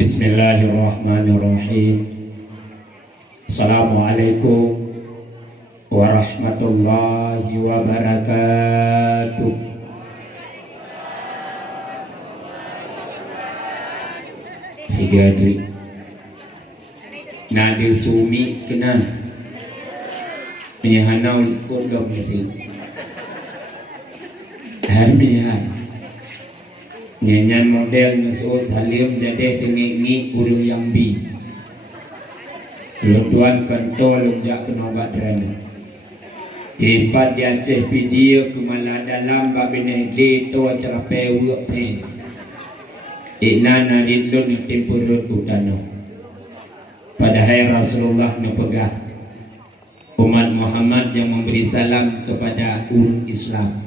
Bismillahirrahmanirrahim. Assalamualaikum warahmatullahi wabarakatuh. Siga dri nadi sumi kena penyahanau likut dom mesti hamihan nyanyian model Nusud Halim jadi tengi urung yang bi lutuan kento lunjak kena badrana ipat di Aceh video kemala dalam babine gitu acara pewuk ten ina naridun timpurut utano pada hari Rasulullah nepegah umat Muhammad yang memberi salam kepada umat Islam,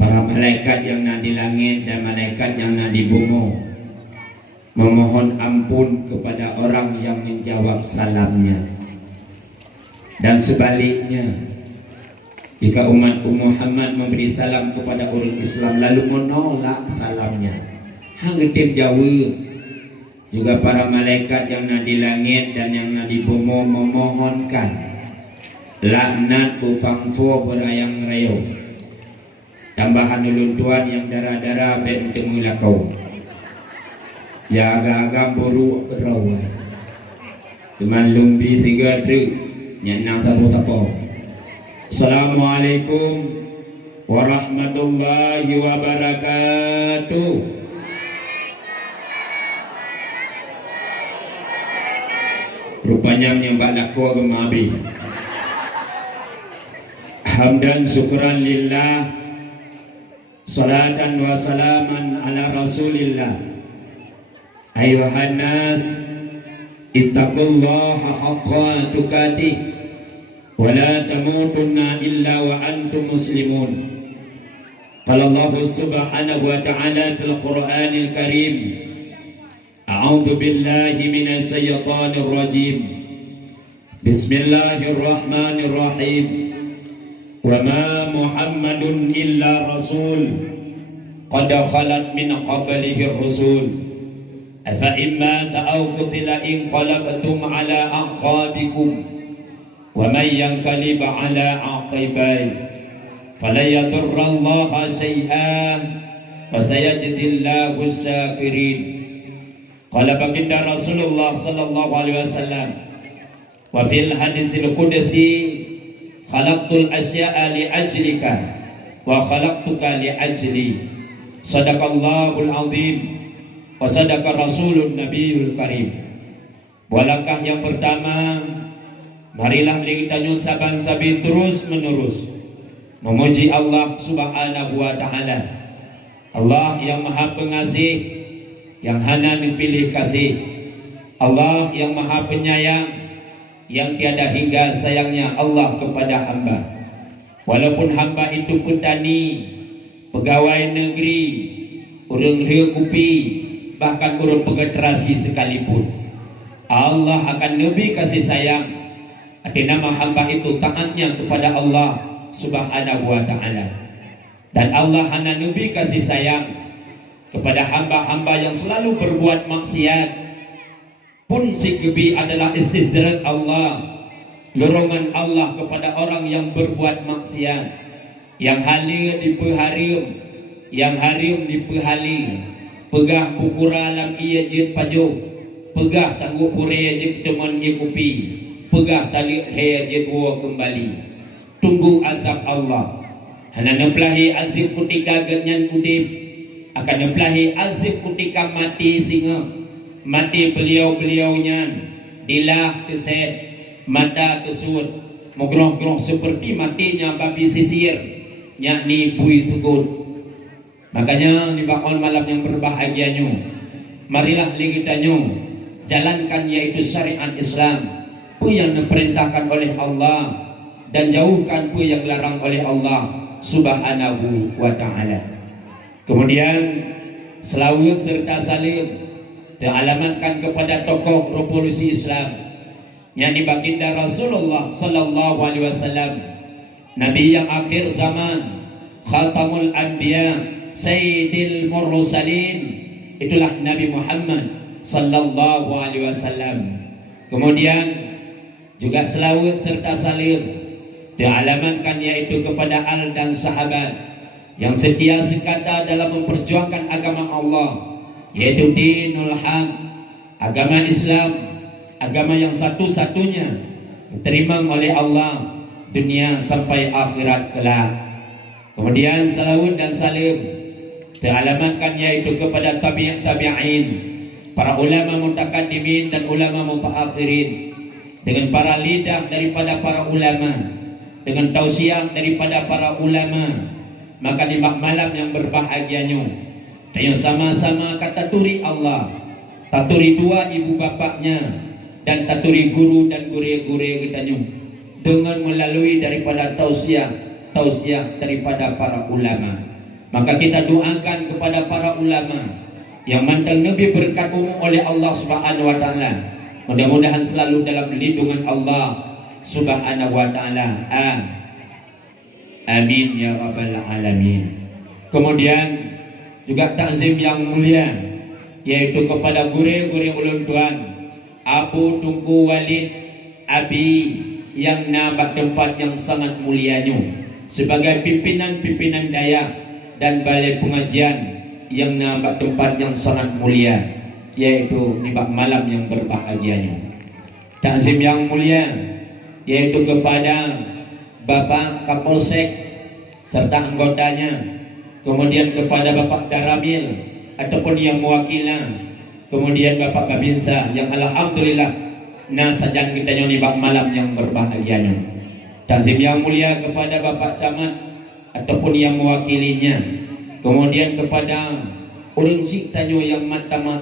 para malaikat yang ada di langit dan malaikat yang ada di bumi memohon ampun kepada orang yang menjawab salamnya. Dan sebaliknya, jika umat Muhammad memberi salam kepada orang Islam lalu menolak salamnya, hangetip jauh, juga para malaikat yang ada di langit dan yang ada di bumi memohonkan laknat bufangfo berayang rayau, tambahan ulun tuan yang darah-darah baik bertemu kau ya agak-agak buruk kerawai teman lumbi siga trik nyanang sapo-sapo. Assalamualaikum warahmatullahi wabarakatuh. Rupanya menyembah lakwa gemabi. Hamdan syukuran lillah, salatan wa salaman ala rasulillah. Ayuhan nas, ittaqullaha haqqa tuqatih wa la tamutunna illa wa antum muslimun. Qala Allah subhanahu wa ta'ala fil Qur'anil Karim, a'udzu billahi minasy syaithanir rajim. Bismillahirrahmanirrahim. Wa ma Muhammadun illa rasul qad khalat min qablihi ar-rusul afa imma ta'aw qutila in qalabtum ala aqabikum wa man yanqalib ala aqibai fala yadurra Allah shay'an wa sayajzillahu asy-syakirin. Qala baginda Rasulullah sallallahu alaihi wasallam wa fil hadisil qudsi khalaqtul asya'a li ajlika wa khalaqtuka li ajli. Sadaqallahul azim wa sadaqa rasulun nabiyul karim. Walakah yang pertama, marilah kita nyun saban-sabi terus menerus memuji Allah subhanahu wa ta'ala, Allah yang maha pengasih, yang hana dipilih kasih, Allah yang maha penyayang, yang tiada hingga sayangnya Allah kepada hamba. Walaupun hamba itu petani, pegawai negeri, orang lekupi, bahkan orang pegeterasi sekalipun, Allah akan lebih kasih sayang atas nama hamba itu taatnya kepada Allah subhanahu wa ta'ala. Dan Allah hanya lebih kasih sayang kepada hamba-hamba yang selalu berbuat maksiat pun si gebi adalah istidrak Allah, lorongan Allah kepada orang yang berbuat maksiat, yang halal dipeharim, yang harim dipehalil, pegah bukura alam iya jid pajo, pegah sanggup pure jid teman ikupi, pegah tali haya jid wa kembali. Tunggu azab Allah. Hana neplahi azib kutika ganyan udip, akan neplahi azib kutika mati singa, mati beliau-beliaunya, dilah keset, mata kesut, mogroh-groh seperti matinya babi sisir, yakni bui sugut. Makanya di bakal malam yang berbahagianya, marilah kita jalankan yaitu syariat Islam, pu yang diperintahkan oleh Allah dan jauhkan pu yang dilarang oleh Allah subhanahu wa ta'ala. Kemudian selawat serta salim dialamatkan kepada tokoh revolusi Islam, yakni baginda Rasulullah sallallahu alaihi wasallam, Nabi yang akhir zaman, Khatamul Anbiya, Sayyidil Mursalin, itulah Nabi Muhammad sallallahu alaihi wasallam. Kemudian juga selawat serta salim dialamatkan yaitu kepada al dan sahabat yang setia sekata dalam memperjuangkan agama Allah, yaitu dinul haq, agama Islam, agama yang satu-satunya diterima oleh Allah dunia sampai akhirat kelak. Kemudian salawat dan salim dialamatkan yaitu kepada tabi'in, para ulama mutakaddimin dan ulama mutaakhirin, dengan para lidah daripada para ulama, dengan tausiah daripada para ulama. Maka di malam yang berbahagianya tayo sama-sama kata turi Allah, taturi dua ibu bapaknya, dan taturi guru dan gure-gure kitanya, dengan melalui daripada tausiah daripada para ulama. Maka kita doakan kepada para ulama yang mantan Nabi berkat umum oleh Allah Subhanahu wa taala. Mudah-mudahan selalu dalam lindungan Allah Subhanahu wa taala. Amin ya rabbal alamin. Kemudian juga takzim yang mulia yaitu kepada gure-gure ulun tuan Abu Tunku Walid Abi yang nambah tempat yang sangat mulianya sebagai pimpinan-pimpinan daya dan balai pengajian yang nambah tempat yang sangat mulia, yaitu nibak malam yang berbahagianya. Takzim yang mulia yaitu kepada Bapak Kapolsek serta anggotanya, kemudian kepada Bapak Daramil ataupun yang mewakilnya, kemudian Bapak Babinsa yang alhamdulillah nasajan kita nibak malam yang berbahagianya. Takzim yang mulia kepada Bapak Camat ataupun yang mewakilinya, kemudian kepada orang ciptanya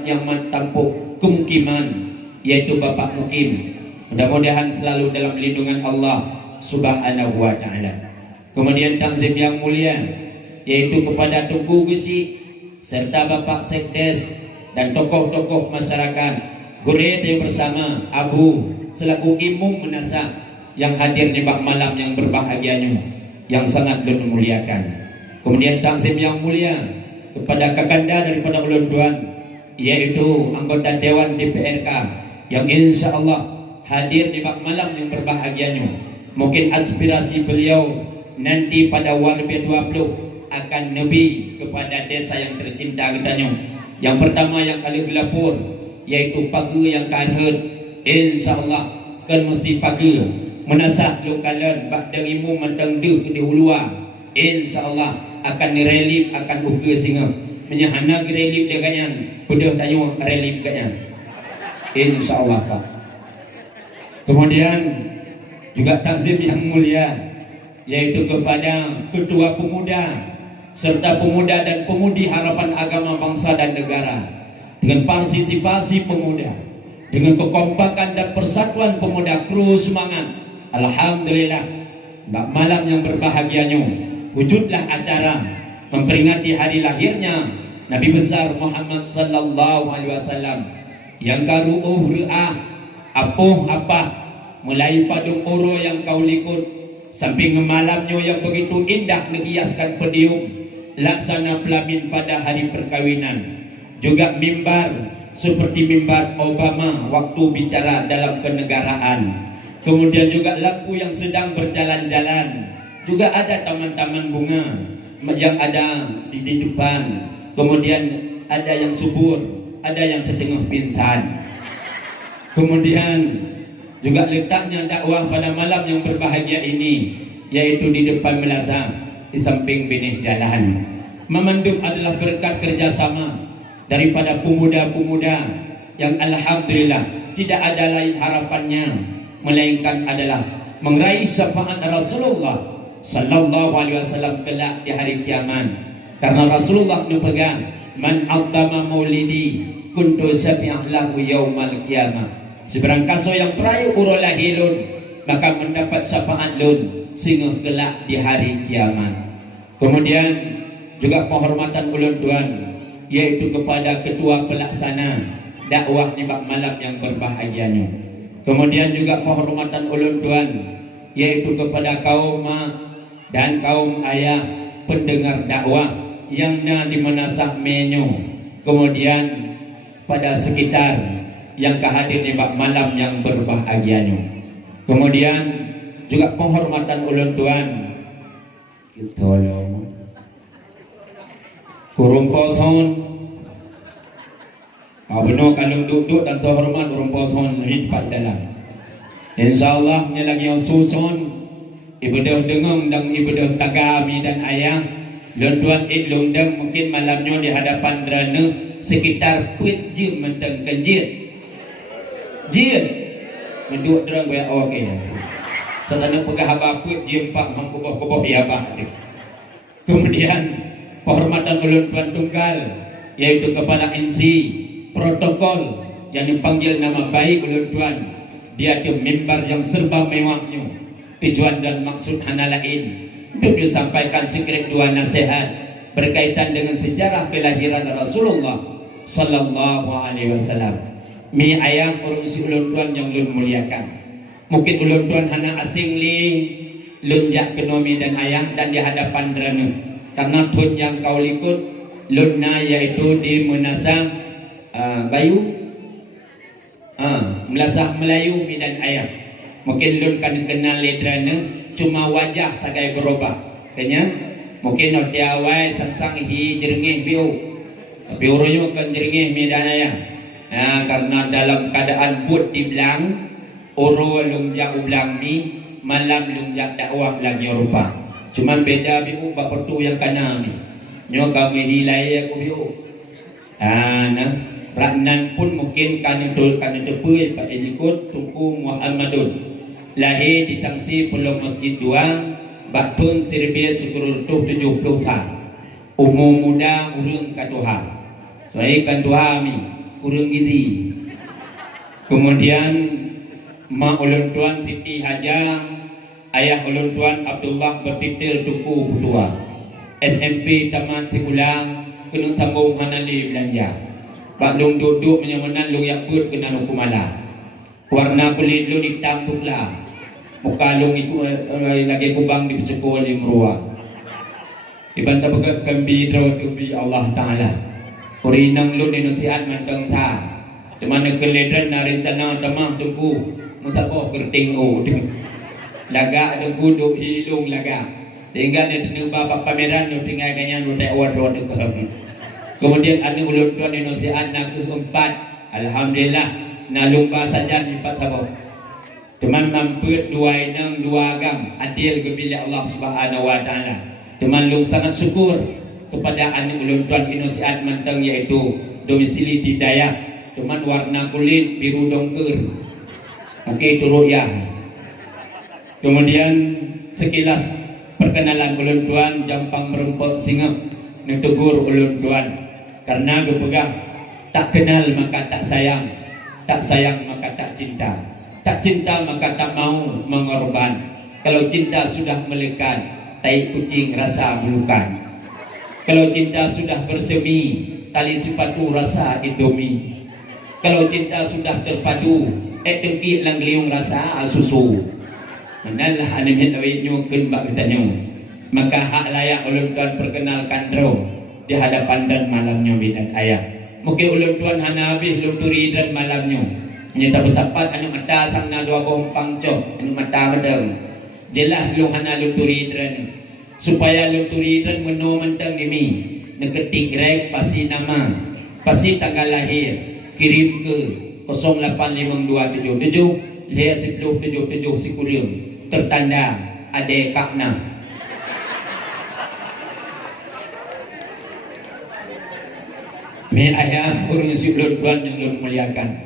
yang tampuk kemukiman yaitu Bapak Mukim. Mudah-mudahan selalu dalam lindungan Allah Subhanahu wa taala. Kemudian takzim yang mulia yaitu kepada Tunku Gusi serta Bapak Sekdes dan tokoh-tokoh masyarakat gure bersama Abu selaku imam menasa yang hadir di malam yang berbahagianya yang sangat dimuliakan. Kemudian takzim yang mulia kepada kakanda daripada ulun tuan yaitu anggota Dewan DPRK yang insya Allah hadir di malam yang berbahagianya. Mungkin aspirasi beliau nanti pada Warbe 20 akan nebi kepada desa yang tercinta kitanya. Yang pertama yang kali gelapur yaitu pagi yang kahut, insya Allah kan mesti pagi menasah lokalan bak dengimu mentang de ke dihulua, insyaallah akan direlip akan uke singa menyahana relip dia ganyan budah tayo relip ganyan insyaallah Pak. Kemudian juga takzim yang mulia yaitu kepada ketua pemuda serta pemuda dan pemudi harapan agama bangsa dan negara, dengan partisipasi pemuda, dengan kekompakan dan persatuan pemuda kru semangat. Alhamdulillah malam yang berbahagianya wujudlah acara memperingati hari lahirnya Nabi besar Muhammad sallallahu alaihi wasallam yang karu ru'ah apuh apa mulai padung oro yang kau likut sampai malamnya yang begitu indah menghiaskan pedium laksana pelamin pada hari perkawinan, juga mimbar seperti mimbar Obama waktu bicara dalam kenegaraan. Kemudian juga lampu yang sedang berjalan-jalan, juga ada taman-taman bunga yang ada di depan. Kemudian ada yang subur, ada yang setengah pingsan. Kemudian juga letaknya dakwah pada malam yang berbahagia ini yaitu di depan Melaza di samping benih jalan. Memandung adalah berkat kerjasama daripada pemuda-pemuda yang alhamdulillah tidak ada lain harapannya melainkan adalah meraih syafaat Rasulullah sallallahu alaihi wasallam kelak di hari kiamat. Karena Rasulullah berpegang man aqdama maulidi kuntu syafi'ah lahu yaumal kiamah. Seberang kaso yang perayu urolah hilun maka mendapat syafaat lun sehingga kelak di hari kiamat. Kemudian juga penghormatan ulun tuan yaitu kepada ketua pelaksana dakwah di malam yang berbahagianya. Kemudian juga penghormatan ulun tuan yaitu kepada kaum mak dan kaum ayah pendengar dakwah yang na di manasah menyo. Kemudian pada sekitar yang kehadir di malam yang berbahagianya. Kemudian juga penghormatan ulun tuan. Tolong kurung pothon. Benar kalau duduk dan terhormat kurung pothon hidup dalam. InsyaAllah ni lagi yang susun ibadah dengung dan ibadah tagami dan ayah. Lun tuan lundeng mungkin malamnya di hadapan derana sekitar put jim menteng kenjit. Jin menduk derang gue okey. Setana pegah apa jim pak ham kuboh ya pak. Kemudian penghormatan ulun tuan tunggal yaitu kepala MC protokol yang dipanggil nama baik ulun tuan. Dia ada mimbar yang serba mewahnya. Tujuan dan maksud hana lain untuk disampaikan sekiranya dua nasihat berkaitan dengan sejarah kelahiran Rasulullah sallallahu alaihi wasallam. Mi ayah orang si ulun tuan yang lun muliakan. Mungkin ulun tuan hana asing li lun jak kenomi dan ayah dan di hadapan derana. Karena tun yang kau likut lunna yaitu di Menasah Bayu Melasah Melayu mi dan ayah. Mungkin lun kan kenal ledrana cuma wajah sagai berubah. Kanya mungkin dia awal sang hi jerengih biu. Tapi orangnya kan jerengih mi dan ayah. Karena dalam keadaan but di belang oro lungjak ublang mi malam lungjak dakwah lagi rupa. Cuma beda biu bapertu yang kana mi. Nyo kami hilai aku biu. Nah Raknan pun mungkin kan tepui Pak Elikut suku Muhammadun. Lahir di Tangsi Pulau Masjid 2 Batun Sirbil Sekururtuh 70 umur muda urang katuha. Saya kan tuha mi urang gidi. Kemudian mak ulun tuan Siti Haja, ayah ulun tuan Abdullah bertitil Tuku Putua. SMP tamat ulang kena tambung hanali belanja. Bak lung duduk menyamanan lung yak put kena nukumala. Warna kulit lung hitam tukla. Muka lung itu lagi kubang di sekol di merua. Ibanta pegat kambi drawatubi Allah Ta'ala. Urinang lung dinusian mantang sa. Temana keledran na rencana tamah tungku. Mutakoh kerting o. Laga tungku duk hilung laga. Tinggal di tenung bapak pameran nu tinggal kanyan nu tekwat roh dekeng. Kemudian ada ulun tuan Indonesiaan nak keempat. Alhamdulillah na lumba saja empat sabau. Teman mampu dua inang dua agam adil kepada Allah Subhanahu wa taala. Teman lung sangat syukur kepada anak ulun tuan Indonesiaan manteng yaitu domisili di Dayak. Teman warna kulit biru dongker. Kaki turut ya. Kemudian sekilas perkenalan ulun tuan Jampang Merempek Singap netegur ulun tuan. Karena dia pegang tak kenal maka tak sayang, tak sayang maka tak cinta, tak cinta maka tak mau mengorban. Kalau cinta sudah melekat, tai kucing rasa belukan. Kalau cinta sudah bersemi, tali sepatu rasa indomie. Kalau cinta sudah terpadu, dengki lang liung rasa susu. Manalah animit awitnya kenbak katanya. Maka hak layak ulun tuan perkenalkan dro di hadapan dan malamnya bidan ayah. Mungkin ulun tuan hana habis luturi dan malamnya. Nyata bersapat anu mata sang na dua bompang cok anu mata medeng. Jelas lu hana luturi dan supaya luturi dan meno mentang demi neketik rek pasti nama, pasti tanggal lahir, kirim ke 0852777 1077 Sikuring tertanda ade kakna. Mi ayah orang si ulun tuan yang lung muliakan.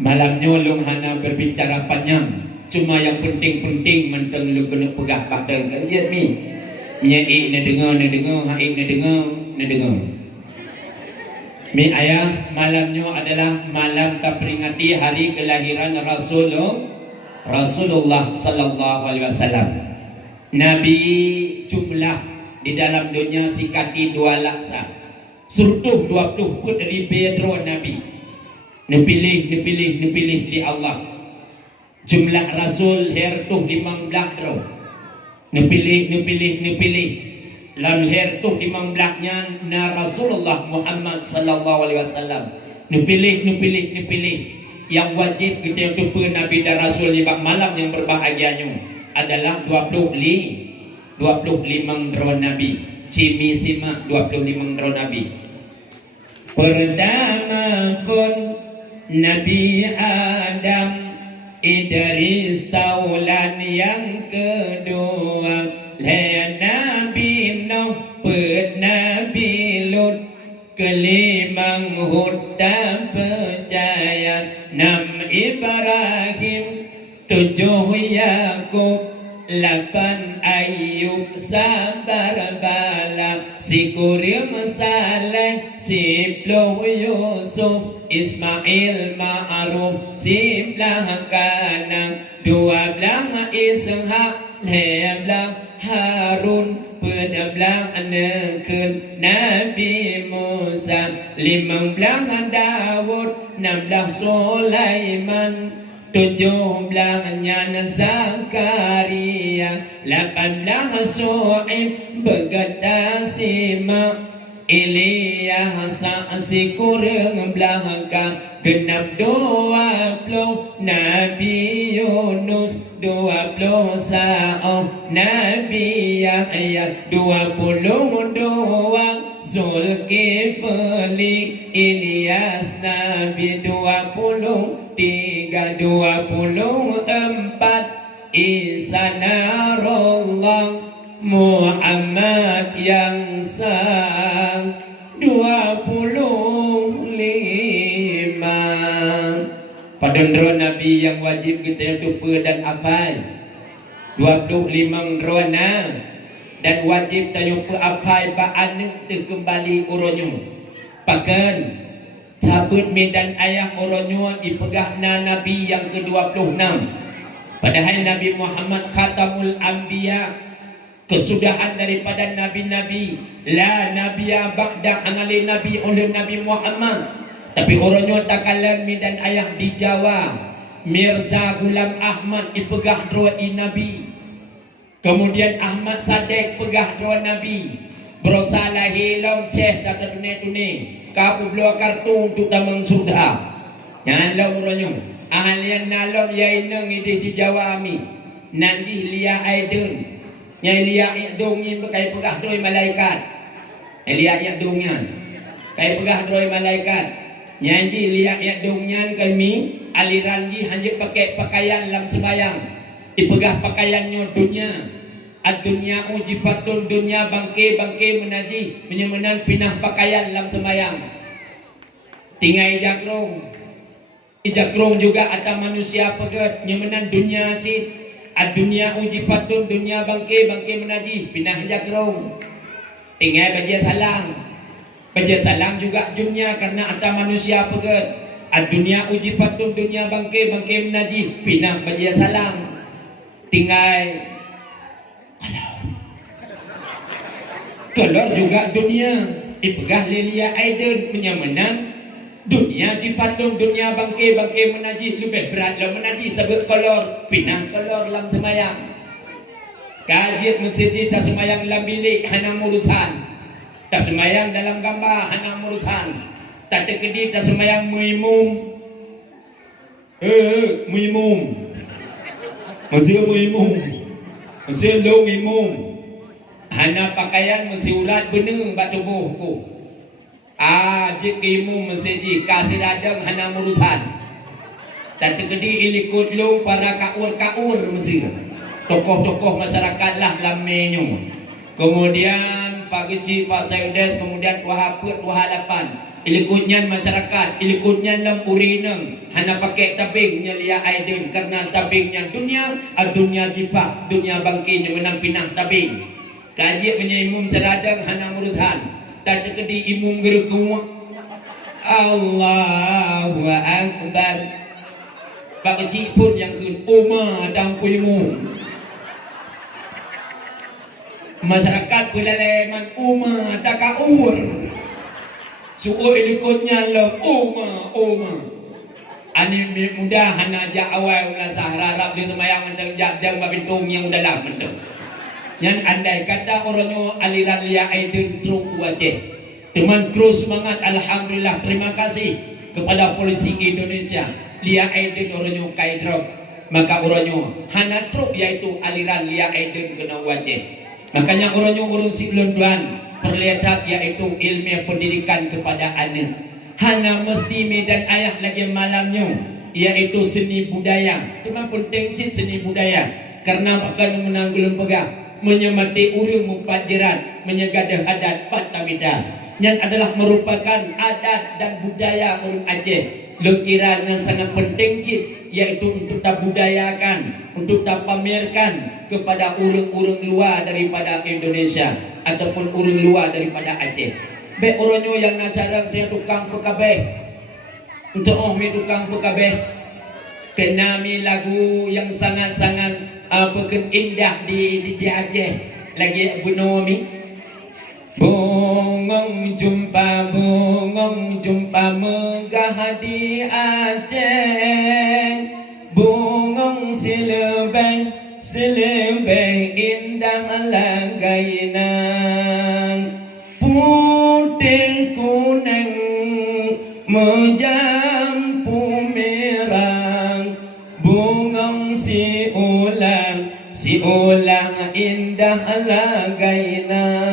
Malamnya lung hana berbicara panjang. Cuma yang penting-penting menteng lu kena pegah padang kajian mi. Nyai na dengar, haik na dengar. Mi ayah malamnya adalah malam terperingati hari kelahiran Rasulullah sallallahu alaihi wasallam. Nabi jumlah di dalam dunia sikati 2 laksa. Serutuh 20 put dari Pedro Nabi. Nepilih di Allah. Jumlah Rasul hertuh 15 dro. Nepilih. lam lahir tu 15-nya na Rasulullah Muhammad sallallahu alaihi wasallam. Nu pilih yang wajib kita jumpa Nabi dan Rasul di malam yang berbahagianya adalah 25 drone Nabi. Cimi simak 25 drone Nabi. Pertama pun Nabi Adam, Idris Taulan, yang kedua Nabi Nuh, Nabi Lut, kelimang Hud dan percaya, 6 Ibrahim, 7 Yakub, 8 Ayub sabar bala, Sikurim Saleh, 10 Yusuf, Ismail Ma'ruf, 11 Kanang, 12 Ishak, 11 Harun, 14 Nekun Nabi Musa, 15 Dawud, 16 Sulaiman, 17-nya Zakaria, 18 Syuaib, bergata simak Ilyas, saksi kurang belakang, genap 20 Nabi Yunus, 20 Sa'o Nabi Yahya, 22 Zulkifli, Ilyas Nabi, 23, 24 Isa Narullah, Muhammad yang sang, 25 padendro Nabi yang wajib kita jumpa dan hafal. 25 drona dan wajib kita jumpa hafal ba'ana tu kembali uronyo. Pakan sabut medan ayah uronyo dipegahna Nabi yang ke-26. Padahal Nabi Muhammad khatamul anbiya, kesudahan daripada nabi-nabi. La nabiya ba'da anali nabi oleh Nabi Muhammad. Tapi orangnya takalan medan ayah di Jawa, Mirza Ghulam Ahmad dipegah droi Nabi. Kemudian Ahmad Sadek pegah droi Nabi. Berosalah hilang ceh tata dunia-dunia. Kapu belah kartu untuk damang surga. Nyalam orangnya. Ahlian nalom yaineng idih di Jawa ami. Nanti liya aidun. Yang lihat dongnya berkait pegah droi malaikat. Lihat yang dongnya kait pegah droi malaikat. Nyanyi lihat yang dongnya kami aliran ji hanya pakai pakaian dalam sembayang. Dipegah pakaiannya dunia. Ad-dunya ujifatun, dunia bangke menaji menyemenan pinah pakaian dalam sembayang. Tinggal Ijakrong juga ada manusia pegat nyemenan dunia cit. Ad-dunya ujifatun, dunia bangke menaji pinah jakrong. Tinggal baca salam juga dunia karena ada manusia pegat. Ad-dunya ujifatun, dunia bangke menaji pinah baca salam. Tinggal kolor juga dunia dipegah Lilia Aiden menyamenan dunia jifatun, dunia bangke menaji lebih berat lah menaji sebut kolor pinah kolor dalam semayang. Kajian masjid tak semayang dalam bilik hana murutan, tak semayang dalam gambar hana murutan, tak terkedi tak semayang muimum masih lo imum hana pakaian masih urat bener bak tubuhku. Jik imum masjid kasih radang hana murutan. Tak terkedi ilikut long para kaur masih tokoh-tokoh masyarakat lah lamenya. Kemudian Pak Geci, Pak Sayudes, kemudian Wahaput, Wahalapan. Ilikutnya masyarakat, ilikutnya lam urineng hana pakai tabing nyelia aiden karena tabingnya dunia, dunia jipah, dunia bangkinya menang pinah tabing. Kaji menyaimum teradang hana murutan. Tak terkedi imum gerekuah. Allahu Akbar. Pak kecil pun yang ke Umar dan kuimu. Masyarakat berlaleman Umar tak kaur. Suruh ilikutnya lah Umar. Ani mudah hana ja awal ulah sahara rap dia semayang mentang jadang babintung yang dalam mentang. Yang andai kata orangnya aliran Lia Aidin truk wajah. Teman terus semangat, alhamdulillah, terima kasih kepada polisi Indonesia. Lia Aidin orangnya kaidrop, maka orangnya hana truk yaitu aliran Lia Aidin kena wajah. Makanya orangnya urung si London perlihatkan yaitu ilmu pendidikan kepada anak. Hana mesti medan ayah lagi malamnya yaitu seni budaya. Teman penting seni budaya karena akan menanggul pegang menyemati urung mupajiran menyegadah adat Patamida yang adalah merupakan adat dan budaya orang Aceh. Lukiran yang sangat penting yaitu untuk tak budayakan, untuk tak pamerkan kepada urung-urung luar daripada Indonesia ataupun urung luar daripada Aceh. Baik orangnya yang nacara dia tukang pekabeh untuk tukang pekabeh kena mi lagu yang sangat-sangat indah di Aceh lagi bunuh mi bungong jumpa megah di Aceh, bungong silebeng indah lagainan, putih kuning menjampu merah, bungong si ulang indah lagainan.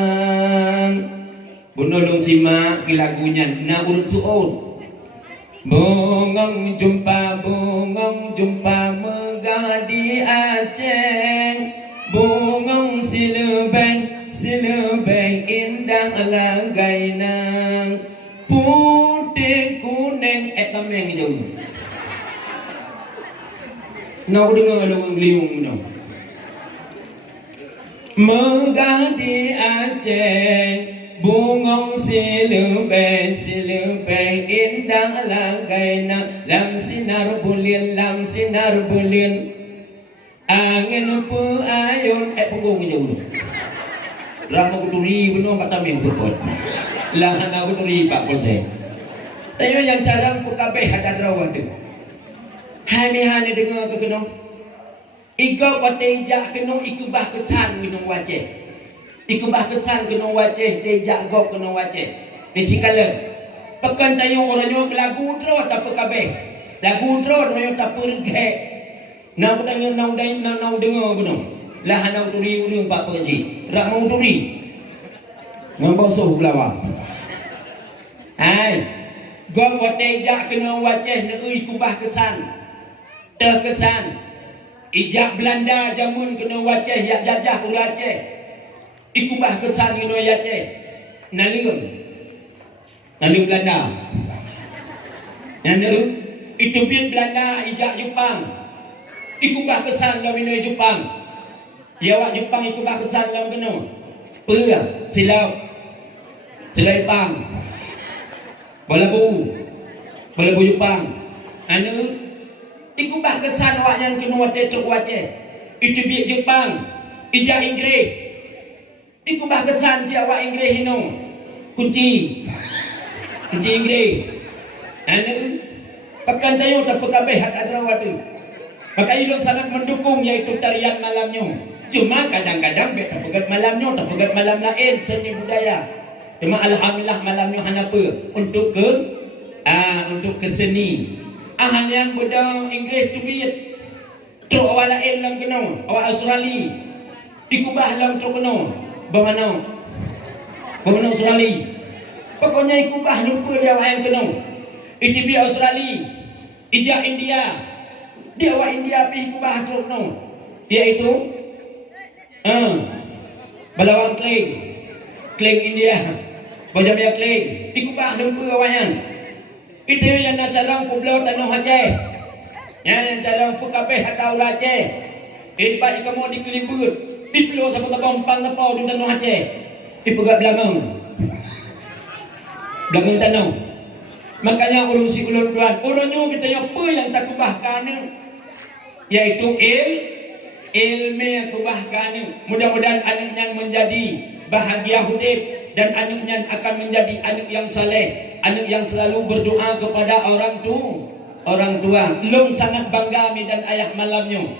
Bunolong simak ke lagunya na urut suon. Bungong jumpa megah di Aceh, bungong silebeng indah lagainan, putih kuning kami yang jauh. Nak dengar lagu liung no. Megah di Aceh, bungong silebeng indah lagainan, lam sinar bulin, angin peayun punggung jauh. Rama kuturi benar Pak Tamim berpot. Lahan aku turi Pak Polsek. Tapi yang jarang pekabeh ada drawat tu. Hani dengar ke kena. Ika patejak kena ikubah kesan kena wajah. Ikubah kesan kena wajah, tejak gop kena wajah. Ni cikala. Pekan tayung orangnya lagu draw tak pekabeh. Lagu draw orangnya tak pergi. Nak tanya nau dengar benar. Lah nau turi urung Pak Polisi. Rak mau turi. Ngombosoh lawa. Hai. Gop patejak kena wajah neui ikubah kesan. Terkesan ijak Belanda jamun kena wajah yak jajah ura Aceh ikubah kesan kena Aceh nalung Belanda nalung itu biar Belanda ijak Jepang ikubah kesan dalam minoi Jepang yawak Jepang ikubah kesan dalam kena silau Jepang balabu Jepang anu ikubah kesan awak yang kena watetuk wajah itu biak Jepang ijak Inggeris ikubah kesan si awak Inggeris ini kunci Inggeris anu pekan tayo tak pekabeh hat adrawat tu maka ilong sangat mendukung yaitu tarian malamnya cuma kadang-kadang tak pegat malamnya tak pegat malam lain seni budaya cuma alhamdulillah malamnya hanapa untuk ke seni yang budak Inggeris tu biat truk awak lain dalam kena awak Australia ikubah dalam truk kena bagaimana Australia pokoknya ikubah lupa dia awak yang kena itu biar Australia ijak India dia awak India pergi ikubah truk kena iaitu balawang kling India bajam dia kling ikubah lupa awak yang itu yang nak sarang pulau tanah Aceh yang sarang pekabeh atau Aceh ibat kamu dikelibut di pulau sama-sama empang tapau di tanah Aceh dipegat belakang tanah makanya urung si ulun tuan orangnya kita yang apa yang tak kubahkan yaitu ilmu kubahkan mudah-mudahan anaknya menjadi bahagia hidup dan anaknya akan menjadi anak yang saleh, anak yang selalu berdoa kepada orang tua. Long sangat bangga mi dan ayah malamnya.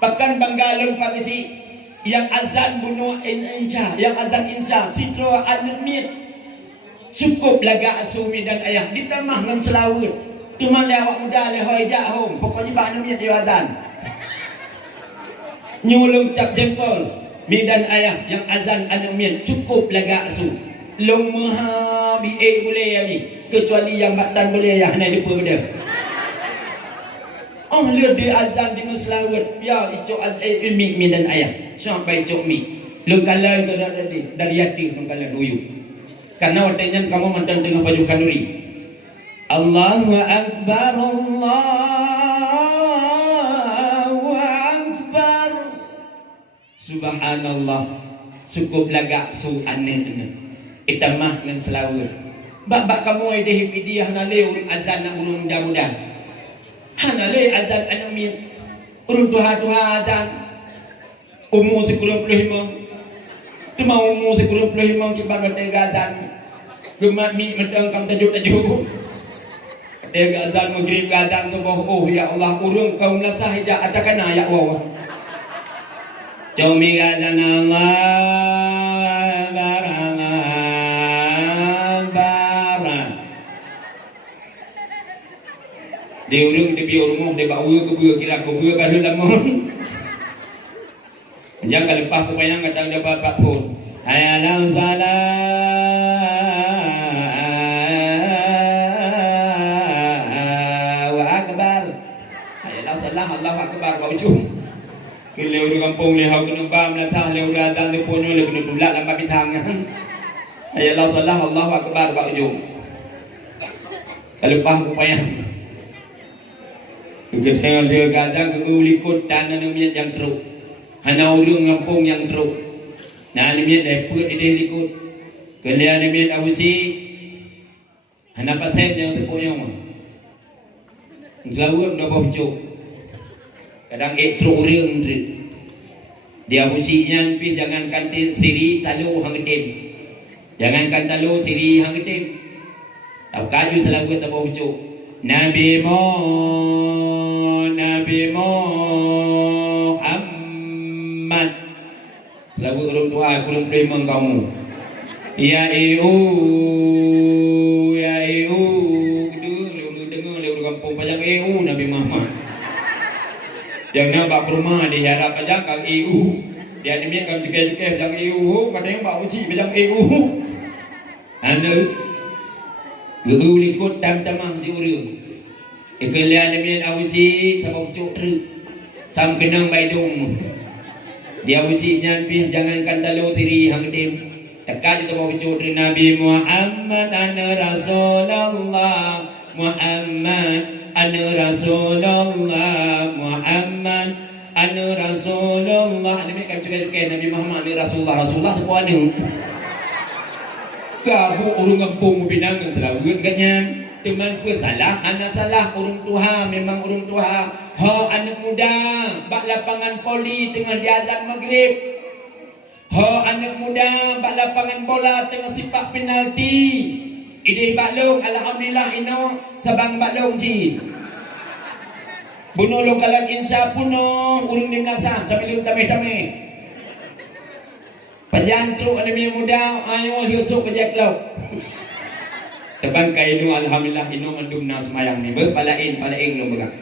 Bahkan bangga long pagisi yang azan bunuh insya, yang azan insya sitro anak mit cukup laga sumi dan ayah ditambah dengan selawat cuma lewat muda lehoi jak home pokoknya ba anak mit dia azan nyulung cap jempol mi dan ayah yang azan anak mit cukup laga su long maha bi boleh ya mi kecuali yang batan boleh ya nak depa benda. Oh lihat dia azan di selawat ya itu mi dan ayah sampai cok mi lengkalan ke dari hati lengkalan duyuk karena waktunya kamu mantan tengah baju kanuri Allahu Akbar Allahu Akbar Subhanallah cukup lagak su aneh itamah dengan selawat bak kamu ada hidayah nale urun azan nak urun mudah-mudah hanale azan anumit urun tuha azan umur 95 tu mau umur 95 kibar batega azan gemat mi medang kam tajuk batega azan maghrib azan tu oh ya Allah urung kaum nasah hija atakana ya Allah Jami azan Allah dia urung dia biar rumah dia bawa ke bua kira ke bua kan dah mohon jangan lepas pepayang kadang dapat pak pun hayal salah wa akbar hayal salah Allahu akbar kau ujung keleu di kampung lehau kena bam lah tah leu datang di ponyo le kena tulak lambat bitang hayal salah Allahu akbar kau ujung lepas pepayang Kedai dia kadang kegulikut tanah nemiat yang teruk. Hana urung ngampung yang teruk. Nah nemiat leput ide likut. Kedai nemiat awusi. Hana pasal yang terpoyong. Selawat dah bocok. Kadang teruk urung tu. Dia awusinya pi jangan kantin siri talu hang getim. Jangan kan talu siri hang getim. Tak kaju selawat dah bocok. Nabi Muhammad lagu urung tua kurung prima kamu ya eu dengar kampung pajang eu Nabi Muhammad jangan bak rumah dia harap pajang kang eu dia ni kang cekeh-cekeh pajang eu kadang bak uci pajang eu anu guru likut tam-tamah si urung ikelian demi awuci tabau cutru sam kenang baidung dia awucinya pi jangankan talu tiri hang dim tekak itu tabau cutru Nabi Muhammad ana Rasulullah Muhammad ana Rasulullah Muhammad ana Rasulullah ini kan cakap Nabi Muhammad ni Rasulullah semua ni kamu urung kampung binangan selawat katnya teman ku salah anak salah urung tuha memang urung tuha ho anak muda bak lapangan poli tengah diazan maghrib ho anak muda bak lapangan bola tengah sipak penalti idih baklong alhamdulillah ino sabang baklong ji bunuh lokalan insya puno urung di melasa tapi lu tameh-tameh penjantuk ada muda ayo hiusuk ke jaklok tebang kainu alhamdulillah ino mendumna semayang ni berpalain lo berak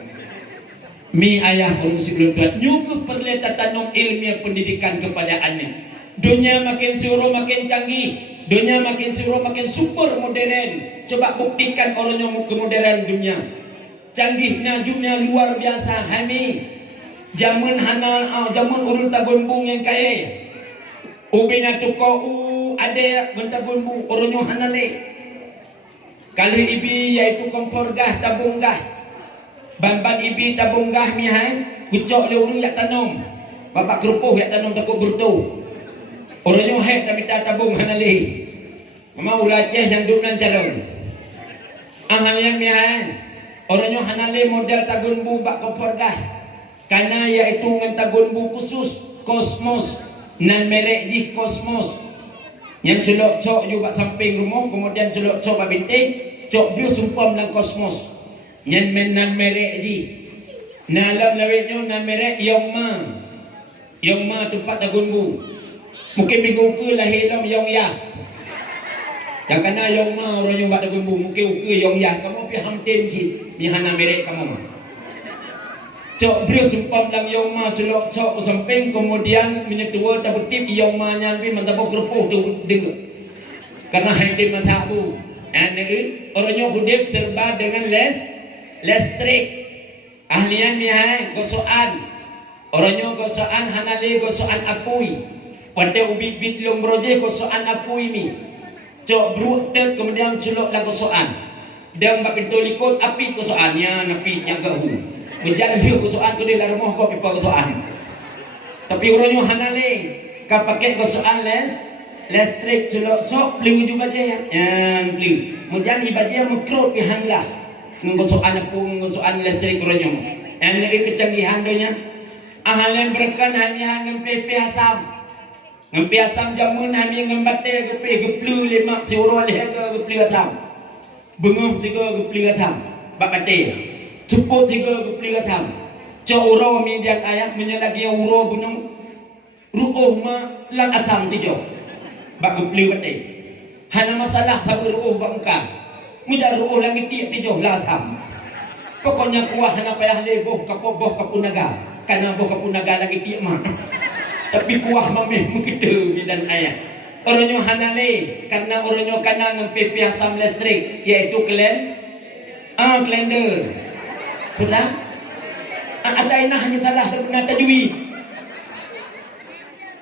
mi ayah urung sebelum tuat nyukup perleta tanam ilmiah pendidikan kepada anak dunia makin suruh makin canggih dunia makin suruh makin super modern coba buktikan orang yang kemoderan dunia canggihnya dunia luar biasa hami zaman zaman urung tabun bung yang kaya ubina tuko ada bentabun bung orang yang hanale kalau ibi yaitu kompor gah tabung gah ban ibi tabung gah mihai kucok le urung yak tanam bapak kerupuh yak tanam takut bertu orang yang hek tak minta tabung hanali mau laceh yang duduk nan calon ahal yang mihai orang yang hanali model tagun bu bak kompor gah karena yaitu ngan tagun bu khusus kosmos nan merek ji kosmos yang celok cok juga samping rumah kemudian celok cok babinting cok biu sumpam lang kosmos yang menan merek ji nalam lawetnya nan merek yoma Yang ma tempat dagun bu. Mungkin minggu ke lahir lam yang ya. Yang kena yang ma orang yang buat dagun bu. Mungkin ke yang ya. Kamu pi hamten cik. Mihana merek kamu ma. Cok beliau sempam lang yang ma celok cok samping kemudian menyetua tabutip yang ma nyambi mentabok kerupuh dengar. Karena hantim masak bu. Orangnya hudip serba dengan listrik. Ahlian mihai gosokan. Orangnya gosokan hanale gosokan apui. Pada ubi bit lom broje gosokan apui mi. Cok brutet kemudian celok lah gosokan. Dan bak pintu likut api gosokannya napi yang gahu. Menjalan dia gosokan tu dia larmoh kau pipa gosokan. Tapi orangnya hanale kau pakai gosokan listrik celok sok beli juga aja ya. Beli. Menjalan ibadah mengkrot pihan lah. Ngosokan apa ngosokan listrik orangnya. Yang lagi kecanggihan donya. Ahalen berkan hanya ngempe asam. Ngempe asam jamun hanya ngembate gepe geplu lemak siuro leh ke geplu asam. Bengum sigo geplu asam. Bakate. Ceput tiga geplu asam. Coro median ayat menyelagi uro bunung. Ruuh ma lang asam tijo. Bak geplu bate. Hana masalah sabar ruuh bangka. Mujar ruuh langit tijo lah asam. Pokoknya kuah hana payah leboh kapoboh kapunaga. Karena boh kapunaga lagi tiap mah. Tapi kuah mameh mengkita dan ayat. Orangnya hanale karena orangnya kena ngempe asam listrik iaitu blender. Betul? Ada inah hanya salah sebenar tajwid.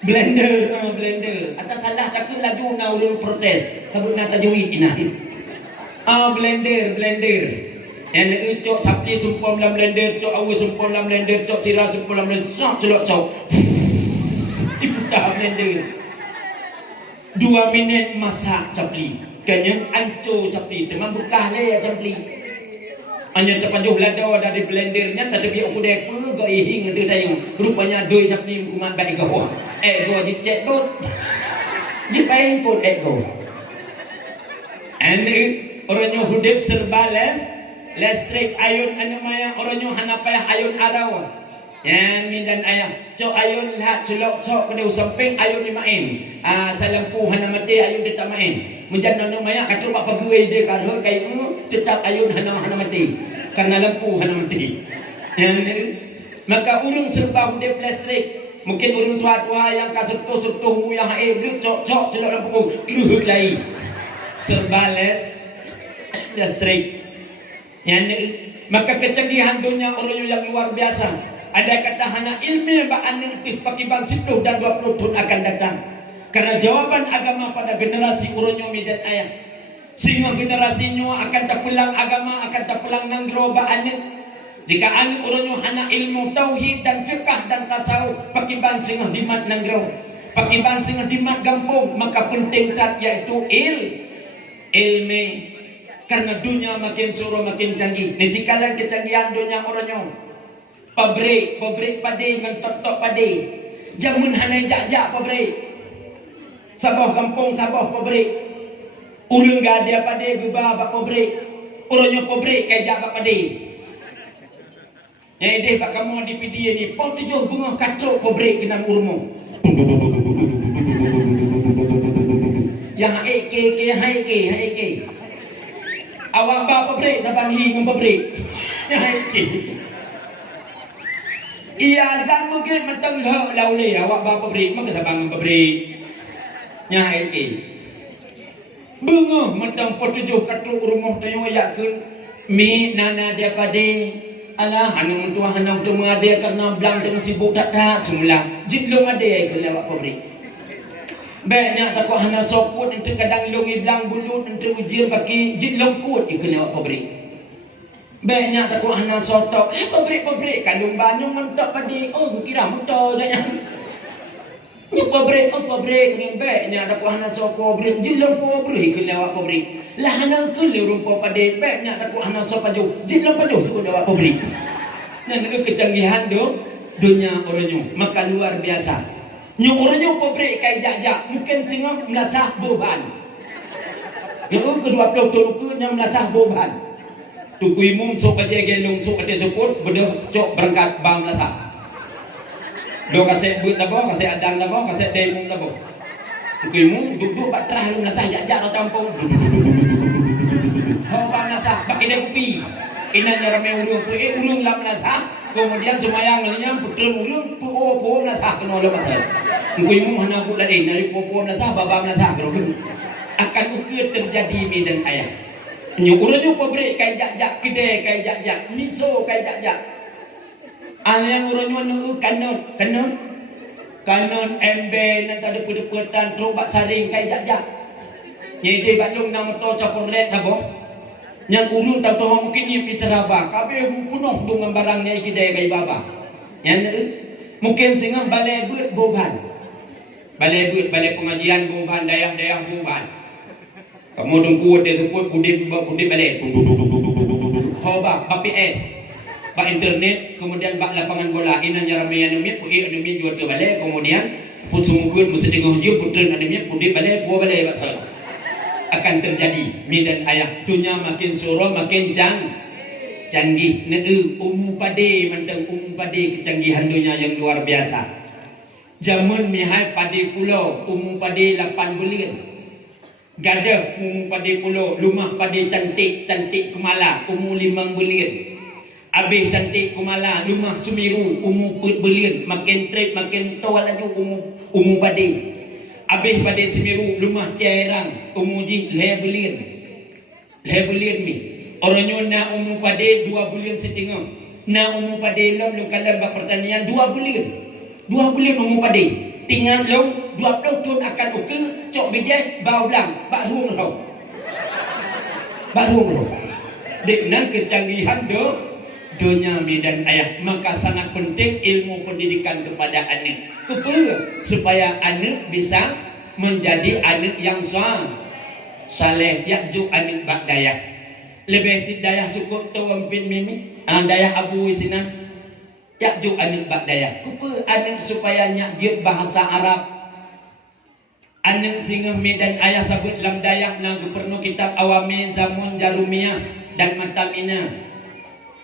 Blender. Atas salah takut laju na ulun protes. Sebenar tajwid inah. Blender. Yang cok sapi sumpah dalam blender, cok awu sumpah dalam blender, cok sirah sumpah dalam blender, celok. Ibu dah blender. 2 minit masak capli. Kanya ancur capli. Teman berkah le ya capli. Hanya terpajuh lada dari blendernya, tetapi aku depa gak ihing tu tayu. Rupanya doi capli kumat baik gawah. Go jicet bot. Jipai pun go. And orangnya hudip serba listrik ayun anamaya orangnya hanapaya ayun arawa. Yang mindan ayah cok ayun lah celok cok kena samping ayun ni main. Salampu hana mati ayun tetap main. Menjana namanya kata pak pegawai dia kalau kayu tetap ayun hana mati. Karena lampu hana mati. Yang maka urung serba hudip listrik. Mungkin urung tua-tua yang kasertuh-sertuh mu yang bluk cok celok lampu keruhut lai. Serba listrik. Yang maka kecanggihan dunia orang yang luar biasa. Ada kata hana ilmu ba'an pakai bang 10 dan 20 tahun akan datang. Karena jawaban agama pada generasi orang dan ayat. Sehingga generasinya akan terpulang agama, akan terpulang nanggro ba'an. Jika anu orang hana ilmu tauhid dan fiqh dan tasawuf pakai bang singah dimat nanggro. Pakai bang singah dimat gampung, maka penting tak iaitu ilmu. Karena dunia makin suruh makin canggih. Ni cikalan kecanggihan dunia orangnya. Pabrik padi ngentok padi. Jamun hanai jak pabrik. Sabah kampung sabah pabrik. Urang gadia padi gubah bak pabrik. Orangnya pabrik kaya bak padi. Yang deh bak kamu di PD ni. Pau 7 bunga katrok pabrik kena urmo. Yang hai ke. Awak ba pabrik taban hi ngam pabrik. Iya zan mungkin mentang laule awak ba pabrik maka sabang ngam pabrik. Nyai ke. Bunga mentang potujuh katruk rumah tayo yakun mi nana dia pade. Alah hanung tua hanung tu mengade karena belang dengan sibuk tak semula. Jitlung ade ke lewat pabrik. Banyak takut hana sokut nanti kadang longi belang bulut nanti ujir baki jit longkut ikut lewat pabrik. Banyak takut hana sotok pabrik kalung banyak mentok padi. Oh kira motor jangan. Ni pabrik ni banyak takut hana sokot pabrik jit longkut pabrik ikut lewat pabrik. Lah hana ke rumpa padi banyak takut hana sopaju jit longkut tu lewat pabrik. Nan kecanggihan dunia orangnya maka luar biasa. Nyurunyo pabrik kai jak mungkin singa melasah beban. Yang ke-20 tu yang melasah beban. Tukui mum sok aja gelung sok ate seput bedah cok berangkat bang melasah. Do kasih buat tabo, kasih adang tabo, kasih demung tabo. Kuimu duduk bak terah lu nasah jak-jak ro tampung. Hau bang nasah pakai dia kopi. Inanya ramai urung, urung lam nasah. Kemudian semayang linya putra urung, po nasah kena lo nasah. Kuimu hana buat lain dari po nasah babam nasah kerogen. Akan ukur terjadi medan ayah. Nyukurnya pabrik kai jak-jak, kedai kai jak-jak, miso kai jak-jak. Alian urangnya nu kanon MB nan tak ada pedepetan terobak saring kai jak-jak. Nyede balung nama to capur let tabo. Yang urung tak tahu mungkin ni bicara ba. Kabeh penuh dengan barangnya kedai kai baba. Yang mungkin singa balai buat boban. Balai pengajian boban dayah boban. Kamu dengku dia sebut pudip balai. Hoba BPS. Bak internet, kemudian bak lapangan bola. Ina jarami anemi, pui anemi jual ke balai. Kemudian put sumugur mesti tengah je putren anemi pudip balai, puas balai bak ter. Akan terjadi medan ayah. Dunia makin suruh makin canggih. Umum pade mentang umum pade kecanggihan dunia yang luar biasa. Zaman mihai pade pulau, umum pade 8 bulan. Gadah umum pade pulau, rumah pade cantik kemala, umur 5 bulan. Habis cantik kumala, rumah Sumiru, umur berlian, makin trip, makin tua lagi umur padi. Habis padi Sumiru, rumah Cerang, umur ji lebelian ni. Orangnya nak umur padi 2 bulan setengah. Nak umur padi lom kalam bak pertanian 2 bulan. 2 bulan umur padi. Tinggal lom 20 tahun akan ukur, cok bijai, bau belang, bak rumah roh. Dengan kecanggihan dunia medan ayah, maka sangat penting ilmu pendidikan kepada anak. Supaya anak bisa menjadi anak yang saleh, yakjuk anak bak dayah. Lebih cik dayah cukup tu ampin mimi, dayah abu sina. Yakjuk anak bak dayah. Anak supaya yakjuk bahasa Arab. Anak singa medan ayah sabut lam dayah na perlu kitab awami zamun jarumiyah dan matamina.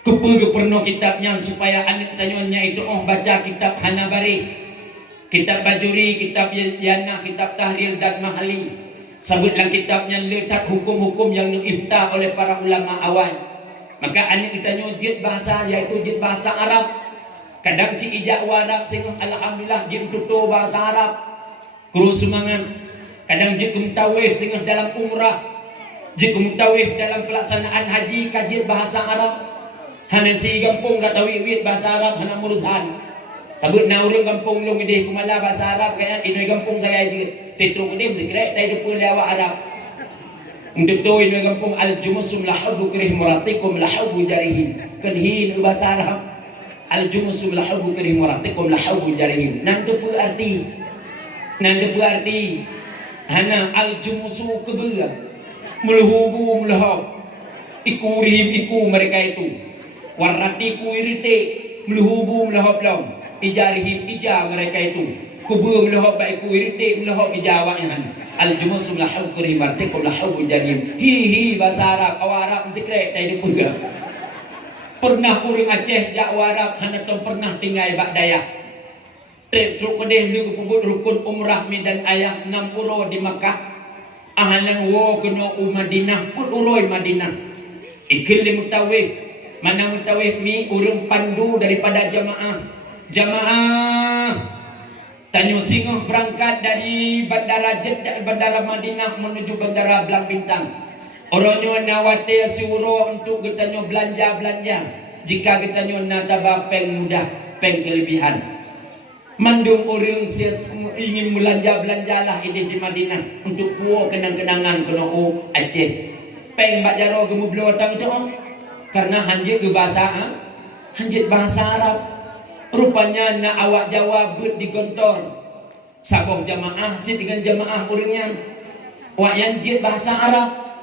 Keperno kitabnya supaya anak tanyanya itu baca kitab Hanabari, kitab Bajuri, kitab Yana, kitab Tahril dan Mahali. Sebutlah kitabnya letak hukum-hukum yang diifta oleh para ulama awal. Maka anak tanya jid bahasa, iaitu jid bahasa Arab. Kadang cik ijak warab sehingga alhamdulillah jid tutur bahasa Arab. Terus semangat. Kadang jid kumtawif sehingga dalam umrah, jid kumtawif dalam pelaksanaan haji kajid bahasa Arab. Hana si gampung kat tawik bahasa Arab hana muruthan. Tabut na urang gampung long ideh kumala bahasa Arab kaya inoi gampung saya je. Tetro kudem zikret dai depan lewat Arab. Untuk tu inoi gampung al-jumusum lahabu kirih muratikum lahabu jarihim. Kenhin bahasa Arab. Al-jumusum lahabu kirih muratikum lahabu jarihim. Nang tu arti. Hana al-jumusu kebera. Melhubu melhab. Ikurihim iku mereka itu. Waratiku irite melhubu melahap lam ijarihim ija mereka itu kubur melahap baiku irite melahap ijawaknya al-jumus melahap kurih martikum lahab jarihim hi bahasa Arab Arab zikret tai depa pernah orang Aceh jak Arab hana tom pernah tinggal bak dayah truk kedeh lu pebut rukun umrah medan ayah 6 euro di Makkah ahlan wo kena Madinah pun uroi Madinah iklim tawif. Mana mutawif mi urung pandu daripada jamaah. Tanyo Singoh berangkat dari bandara Madinah menuju bandara Belang Bintang. Orangnya nawate suruh untuk kita belanja. Jika kita nataba peng mudah, peng kelebihan. Mandung orang ingin belanja-belanjalah ini di Madinah untuk puas kenang-kenangan kena Aceh. Peng bak jaro gemu belau tang tu. Karena hanjit bahasa Arab. Rupanya nak awak Jawa ber digontor. Saboh jamaah jid dengan jamaah orangnya. Awak yang jid bahasa Arab.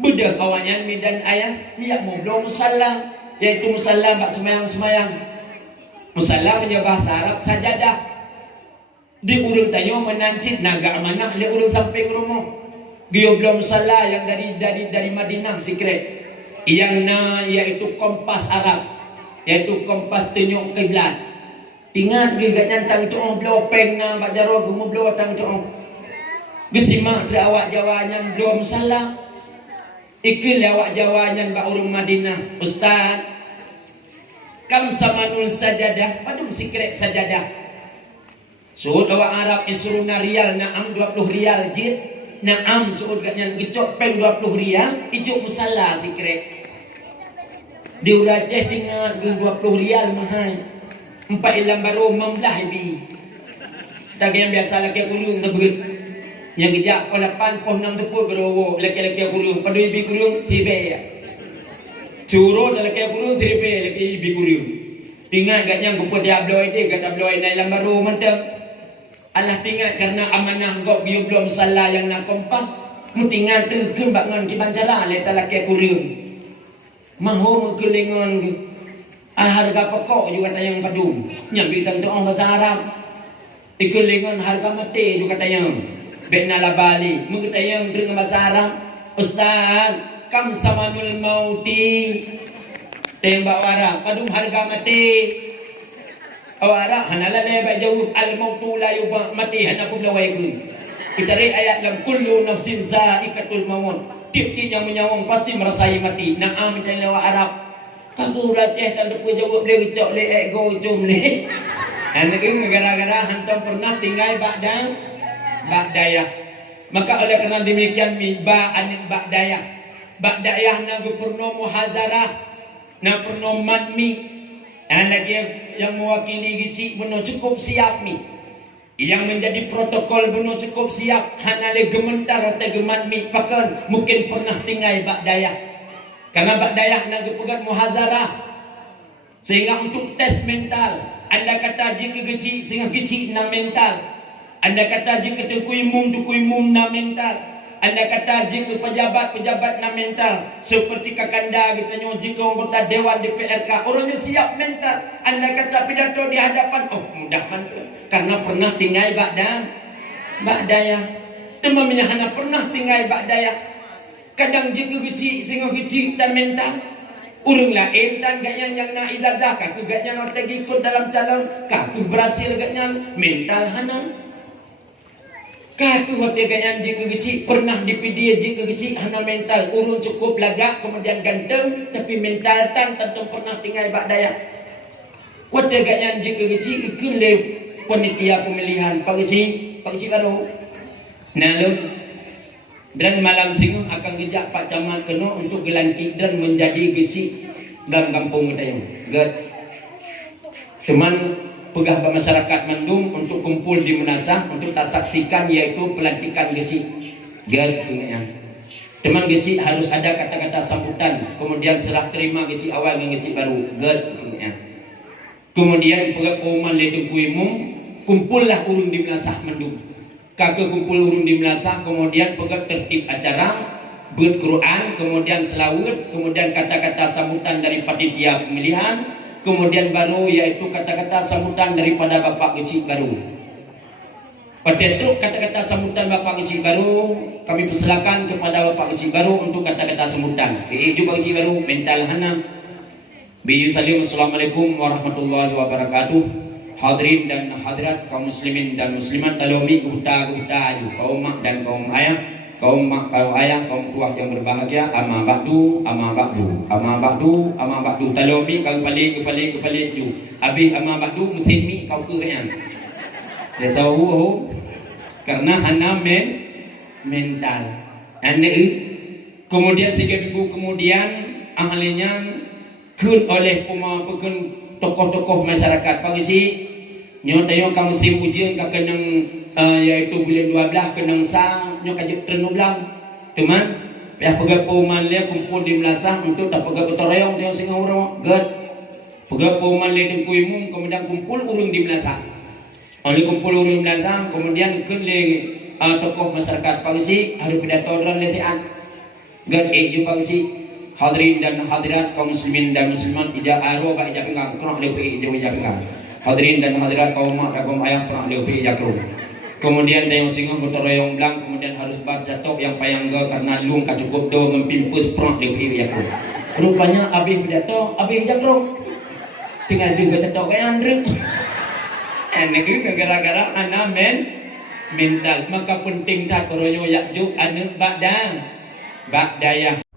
Bedah awak yang medan ayah. Miak mublo musalla. Iaitu musalla bak semayang-semayang. Musalla punya bahasa Arab sajadah. Di urang tayo menancit naga amanah le urang samping rumah. Giyo belum musalla yang dari Madinah secret. Yang yaitu kompas Arab, yaitu kompas tunjuk kiblat. Tingat gigatnya tang tu blow peng na Pak Jaro gumu blow tang tu. Gesimak awak jawanya belum salah. Ikil awak jawanya Pak Urung Madinah. Ustaz, kam samanul sajadah, padum sikrek sajadah. Suud awak Arab isruna rial, naam 20 rial jid. Naam suud katnya gecok peng 20 rial, ijuk musalla sikrek. Diurajeh dengan 20 rial mahal. 4 ilam baru membelah bi. Tak yang biasa laki kurung tebut. Yang kejap pelapan poh 6 tepuk berowo laki-laki kurung, padu ibi kurung sibe ya. Curo dah laki kurung sibe laki ibi kurung. Tingat katnya gupo dia bloy dia kata bloy nai lam baru mentang. Allah tingat karena amanah gop biu belum salah yang nak kompas. Mu tingat terkeun bangan ki bancara le laki kurung. Mahu mengkelingon harga pokok juga tayang padum. Nya bidang doa bahasa Arab. Ikelingon harga mati juga tayang. Bekna la bali mengutayang dengan bahasa Arab. Ustaz, kam samanul mauti tembak warah padum harga mati. Awara hanala leba jawab al mautu la yuba mati hana pun lawaikun. Kita read ayat dalam kullu nafsin zaikatul maut. Tiap-tiap yang menyawang pasti merasai mati. Naam kita lewat Arab. Kagu raceh tak ada jawab le gecok le ego jom le. Anak ini gara-gara hantam pernah tinggal Ba'dayah. Maka oleh kerana demikian ba anin Ba'dayah. Ba'dayah nagu purno muhazarah, na purno madmi. Lagi yang mewakili gici benar cukup siap ni. Yang menjadi protokol benar cukup siap. Hanale gementar atau gemadmi pakan mungkin pernah tinggal Ba'dayah. Karena Ba'dayah nagu pegang muhazarah. Sehingga untuk tes mental, anda kata jika gici sehingga gici na mental. Anda kata jika tukuimum na mental. Anda kata jika pejabat na mental. Seperti kakanda katanya jika anggota Dewan DPRK orangnya siap mental. Anda kata pidato di hadapan, oh mudah mantul. Karena pernah tinggal Ba'dayah. Temamnya hana pernah tinggal Ba'dayah. Kadang jika kecil sehingga kecil dan mental. Urung lah entan gaknya yang nak idadah. Kaku gaknya nak ikut dalam calon. Kaku berhasil gaknya mental hana. Kaku waktu gayaan jika kecil pernah dipidia jika kecil hana mental urun cukup lagak kemudian ganteng tapi mental tan tentu pernah tinggal Ba'dayah. Waktu gayaan jika kecil ikut panitia pemilihan Pak Kecil baru. Nalun dan malam singgung akan gejak Pak Camat kena untuk gelantik dan menjadi gesi dalam kampung kita yang. Teman pegah masyarakat Mandung untuk kumpul di Menasah untuk tak saksikan yaitu pelantikan gesi. Teman gesi harus ada kata-kata sambutan, kemudian serah terima gesi awal dengan gesi baru. Kemudian pegah pauman ledeng kuimum, kumpullah urung di Menasah Mandung. Kakak kumpul urung di Menasah, kemudian pegah tertib acara, buat Quran, kemudian selawat, kemudian kata-kata sambutan dari panitia pemilihan. Kemudian baru yaitu kata-kata sambutan daripada Bapak Kecil baru. Pada itu kata-kata sambutan Bapak Kecil baru kami persilakan kepada Bapak Kecil baru untuk kata-kata sambutan. Jumpa Kecil baru mental hana. Biyu salim. Assalamualaikum warahmatullahi wabarakatuh. Hadirin dan hadirat kaum muslimin dan muslimat talomi guhta kaum mak dan kaum ayah. Kaum mak, kaum ayah, kaum tua yang berbahagia. Amma ba'du talomi kau kepali tu. Habis amma ba'du mutimi kau ke yang. Dia tahu karena hana mental. Kemudian 3 minggu kemudian ahlinya kun oleh pemapakan tokoh-tokoh masyarakat pangisi nyotayo kamu musim ujian ka kenang yaitu bulan 12 kenang sang nyo kajik trenublang teman pihak pegawai pauman le kumpul di Melasah untuk tak pegawai ketorayong tengok Singapura gad pegawai pauman le deng kuimum kemudian kumpul urung di Melasah oleh kumpul urung di Melasah kemudian kun le tokoh masyarakat pangisi harus pidato dran letean gad jumpa pangisi hadirin dan hadirat kaum muslimin dan muslimat ija aro ba ija pingang kroh le pi ija pingang hadirin dan hadirat kaum mak dan kaum ayah pernah le pi ija kroh. Kemudian dayong singgung bertoroyong belang, kemudian harus berjatuh yang payangga karena lung tak cukup do mempimpus perang di pihak yakro. Rupanya abis pidato, abis yakro. Tinggal juga cetok yang andre. Ini gara-gara ana mental. Maka penting tak koroyo yakjuk anu bakda. Bakdaya.